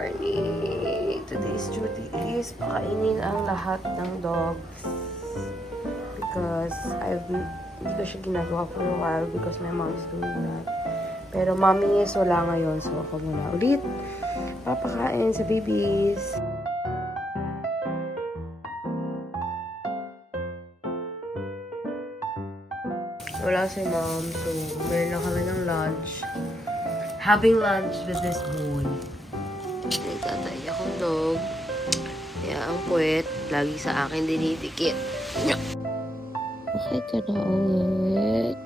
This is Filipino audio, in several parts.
morning! Today's duty is pakainin ang lahat ng dogs. Because hindi ko siya ginagawa for a while because my mom is doing that. Pero mommy is wala ngayon, so ako muna ulit papakain sa babies. Wala si mom, so meron na kami ng lunch. Having lunch with this boy. Nagtatay akong dog. Kaya ang puwet, lagi sa akin dinitikit. Bakit ka na ulit?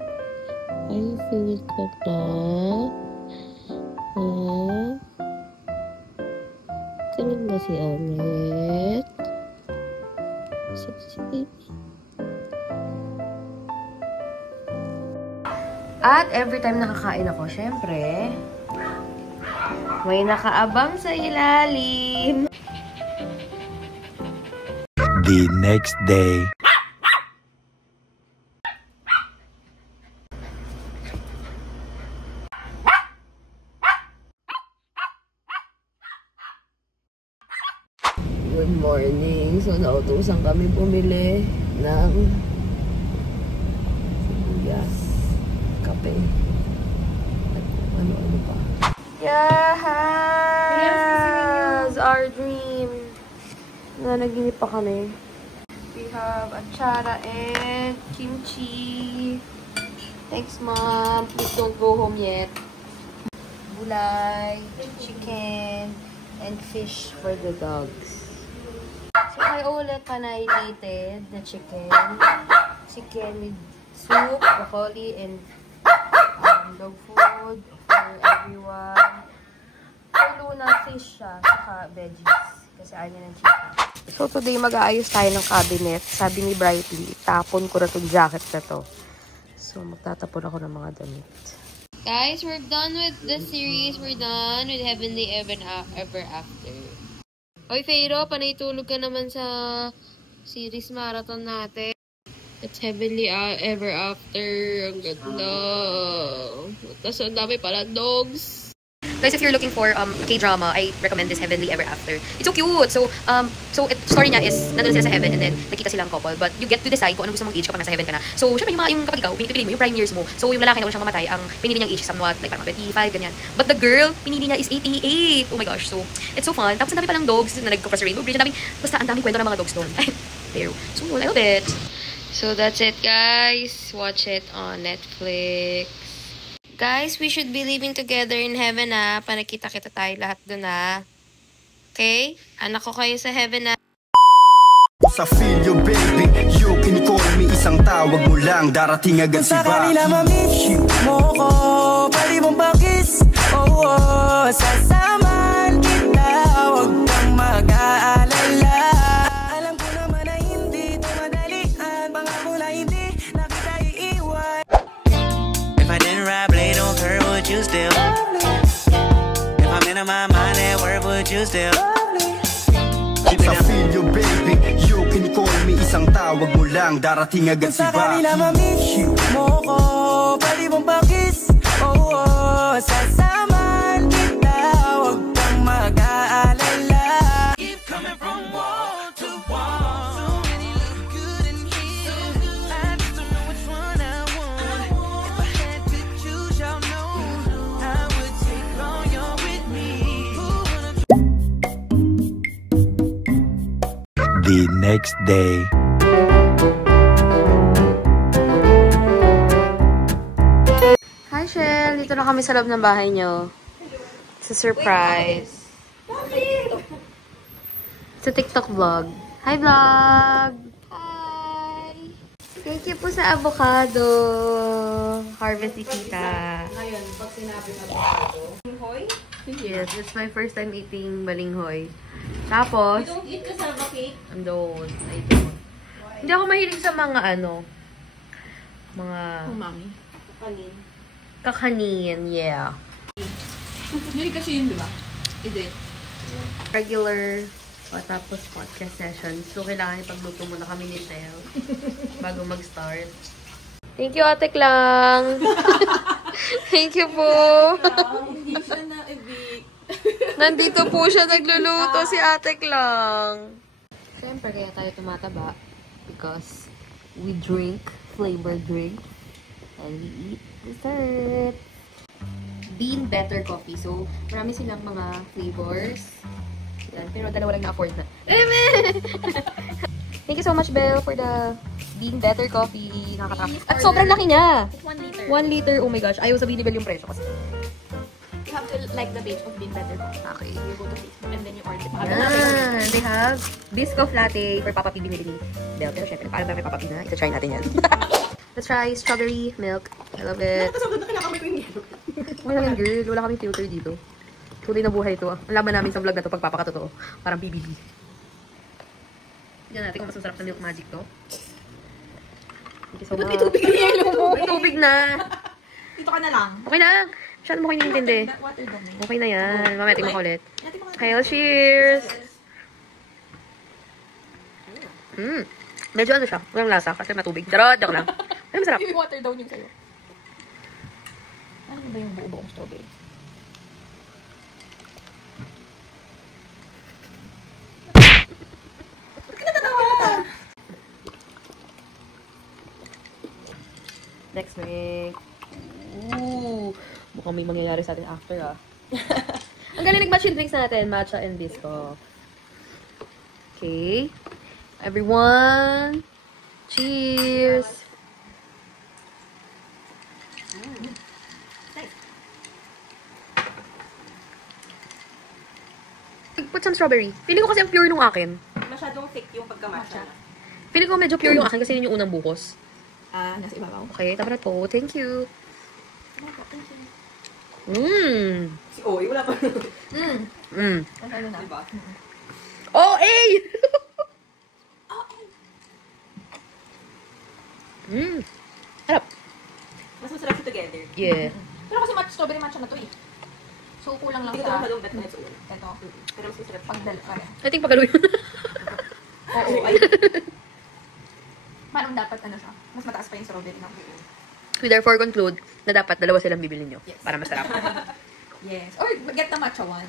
Are you feeling good na? Galing ba si Omet? Sexy baby. At every time nakakain ako, syempre, may nakaabang sa ilalim. The next day. Good morning. So, nautusan kami bumili ng sibuyas, kape, at ano-ano pa. Yes! Our dream! Nanaginip pa kami. We have achara and kimchi. Thanks, Mom. Please don't go home yet. Gulay, chicken, and fish for the dogs. So, I ulit panainated the chicken. Chicken with soup, broccoli, and dog food for everyone. For Luna, fish siya, saka veggies. Kasi ayaw niya ng chicken. So, today mag-aayos tayo ng cabinet. Sabi ni Brightly, tapon ko na itong jacket na to. So, magtatapon ako ng mga damit. Guys, we're done with the series. We're done with Heavenly Ever After. Oy, Feiro, panay tulog ka naman sa series marathon natin. It's Heavenly Ever After. Ang ganda. Tapos ang dami pala dogs. Guys, if you're looking for K-drama, I recommend this Heavenly Ever After. It's so cute. So story niya is, nandun sila sa heaven and then nakita silang couple. But you get to decide kung anong gusto mong age kapag nasa heaven ka na. So, syempre yung kapag ikaw, pinipili mo yung prime years mo. So, yung lalaki na wala siyang mamatay, ang pinili niyang age is somewhat like parang 25, ganyan. But the girl, pinili niya is 88. Oh my gosh. So, it's so fun. Tapos ang dami palang dogs na nag-cross the rainbow bridge. Basta ang daming kwento ng mga dogs doon. There. So, I love it. So, that's it, guys. Watch it on Netflix. Guys, we should be living together in heaven, ah. Panakita-kita tayo lahat doon, ah. Okay? Anak ko kayo sa heaven, ah. Sa feel you, baby, you can call me. Isang tawag mo lang, darating agad si Baki. Kung sakali na ma-miss mo ko, pwede mong bakis. Oh, sasaman kita, huwag kang mag-aalala. Alam ko naman na hindi ito madalian, pangako na hindi na kita iiwan. If I didn't rap late on her, would you still? If I'm in my mind at work, would you still? Sa feel you, baby, you can call me. Isang tawag mo lang, darating agad si Baki. Kung sakali na ma-miss mo ko, pwede mong bakis. Oh, sasaman kita, huwag kang mag-aalala. Keep coming from wall to wall. So many look good in here. I just don't know which one I want. If I had to choose, y'all know I would take all y'all with me. The next day. Hi, Shell. Dito na kami sa loob ng bahay nyo. It's a surprise. It's a TikTok vlog. Hi, vlog! Hi! Thank you po sa avocado. Harvest ni Tita. Ngayon, pag sinabi na avocado, balinghoy? Yes, it's my first time eating balinghoy. Tapos, You don't eat cassava cake? I don't. Hindi ako mahilig sa mga mga Umami. Kanin. kakanin, yeah. Hindi kasi yun, di ba? Hindi. Regular tapos podcast session. So, kailangan ipagluto muna kami ni Tel bago mag-start. Thank you, Ate Klang! Thank you po! Hindi siya na-evict. Nandito po siya nagluluto, si Ate Klang. Siyempre, kaya tayo tumataba because we drink flavored drink and we eat dessert. Bean Better Coffee. So, marami silang mga flavors. Yan, pero dalawa lang na-afford na. Thank you so much, Belle, for the Bean Better Coffee. Nakakatawa. At sobrang laki niya. 1 liter. 1 liter. Oh my gosh. Ayaw sabihin ni Belle yung presyo kasi. You have to like the page of Bean Better Coffee. Okay. You go to Facebook and then you order. Yan. They have Biscoff Latte for Papa P binili ni Belle. Pero syempre, parang ba may Papa P na? Ito, try natin yan. Let's try strawberry milk. I love it. Nakasagod na kailangan ko yung yellow. Wala lang, girl. Wala kaming filter dito. Tunay na buhay ito. Ang laman namin sa vlog na ito pagpapakatotoo. Parang BBB. Tignan natin kung mas masarap na Milk Magic to. Thank you so much. May tubig na yellow mo. May tubig na. Dito ka na lang. Okay na. Masyado mo kayo nintindi. Water daw na yun. Okay na yan. Mamaya tingnan ko ulit. Natin mga- Kyle, cheers! Medyo ano siya. Walang lasa kasi matubig. Charot, joke lang. Ay, masarap. May water daw yun sa'yo. Ano ba yung buo-buong strawberry? Next drink. Ooh. Mukhang may mangyayari sa atin after, ah. Ang galing nag-match yung drinks natin. Matcha and Biscoff. Okay. Everyone. Cheers. Put some strawberry. Feeling ko kasi ang pure nung akin. Masyadong thick yung pagka-matcha. Feeling ko medyo pure yung akin kasi yun yung unang buhos. Nasa ibabaw. Okay, tama na po. Thank you. Si Oy, wala pa. Ano na? Diba? Oh, eh! Harap. Mas masarap siya together. Yeah. Pero kasi strawberry matcha na to eh. So, kulang lang Hindi ko Ah. naman halong bet na ito. Ito. Pero mas masarap Pagdala. pagdala. I think pagkaluin. Oo, ay. Parang dapat ano siya. Mas mataas pa yung strawberry na. We therefore conclude na dapat dalawa silang bibili nyo. Yes. Para masarap. Yes. Or get the matcha one.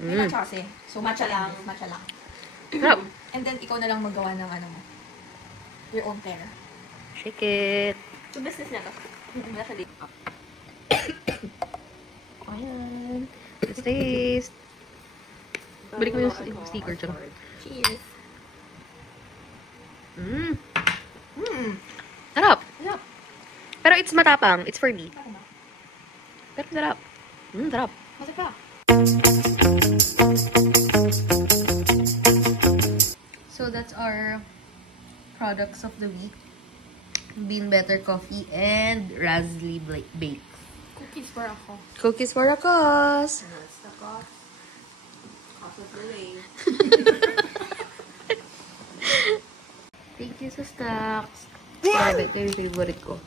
May matcha kasi. So, matcha lang. Matcha lang. Harap. And then, ikaw na lang magawa ng ano mo. Your own pair. Shake it. So, business niya to. Nasa dito. Ayan. Let's taste. Balik mo yung sticker. Tsaka. Cheers. Sarap. Sarap. Pero it's matapang. It's for me. Pero sarap. Sarap. Masarap pa. So that's our products of the week. Bean Better Coffee and Razzly Bake. Cookies for ako. Cookies for a cause. That's the cost. Cost of the way. Thank you sa stocks. Sorry, ito yung favorite ko.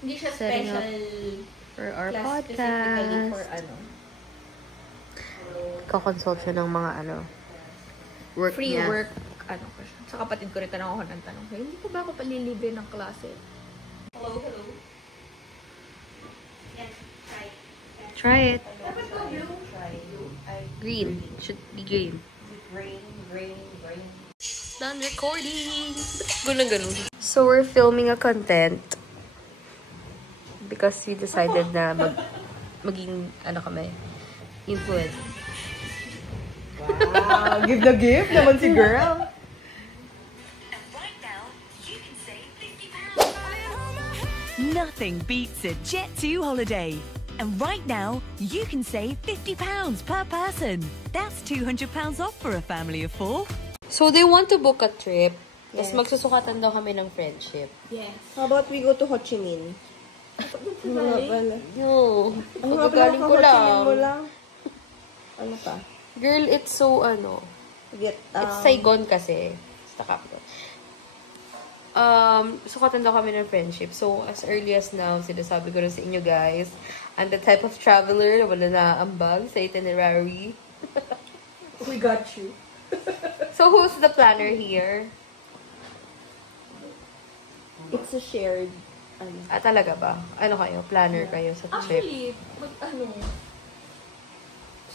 Hindi siya Setting up special For our class specifically for podcast. ano. Kakonsult siya ng mga work Free niya. work. Ano ko siya. Sa kapatid ko rin tanong ako ng tanong. Hey, hindi ko ba ako palilibre ng klase? Hello, hello. Try it. Dapat ko blue. Green. Should be green. Green. Done recording. Ganun. So, we're filming a content because we decided na maging, kami, influencer. Wow, give the gift naman si girl. Nothing beats a Jet2 holiday. And right now, you can save £50 per person. That's £200 off for a family of 4. So, they want to book a trip. Yes. Tapos magsusukatan daw kami ng friendship. Yes. How about we go to Ho Chi Minh? Yo, Ano nga pala pagkagaling ka ko Ho Chi Minh mo lang. lang? Ano pa? Girl, it's so, It's Saigon kasi. It's the capital. Sukatan daw kami ng friendship. So, as early as now, sinasabi ko na sa inyo guys, I'm the type of traveler na wala na ambag sa itinerary. We got you. So, who's the planner here? It's a shared, Talaga ba? Ano kayo? Planner kayo sa trip? Actually,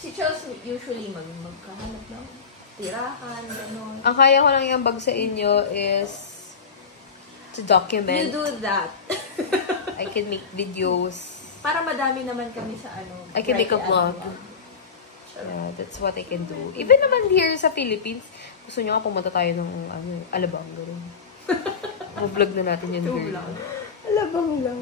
Si Charles usually magkahanap ng tirahan, gano'n. Ang kaya ko lang yung bag sa inyo is to document. You do that. I can make videos. Para madami naman kami sa ano. I can make a vlog. Yeah, that's what I can do. Even naman here sa Philippines, gusto nyo nga pumunta tayo ng Alabang. Vlog na natin yun. Vlog. Alabang lang.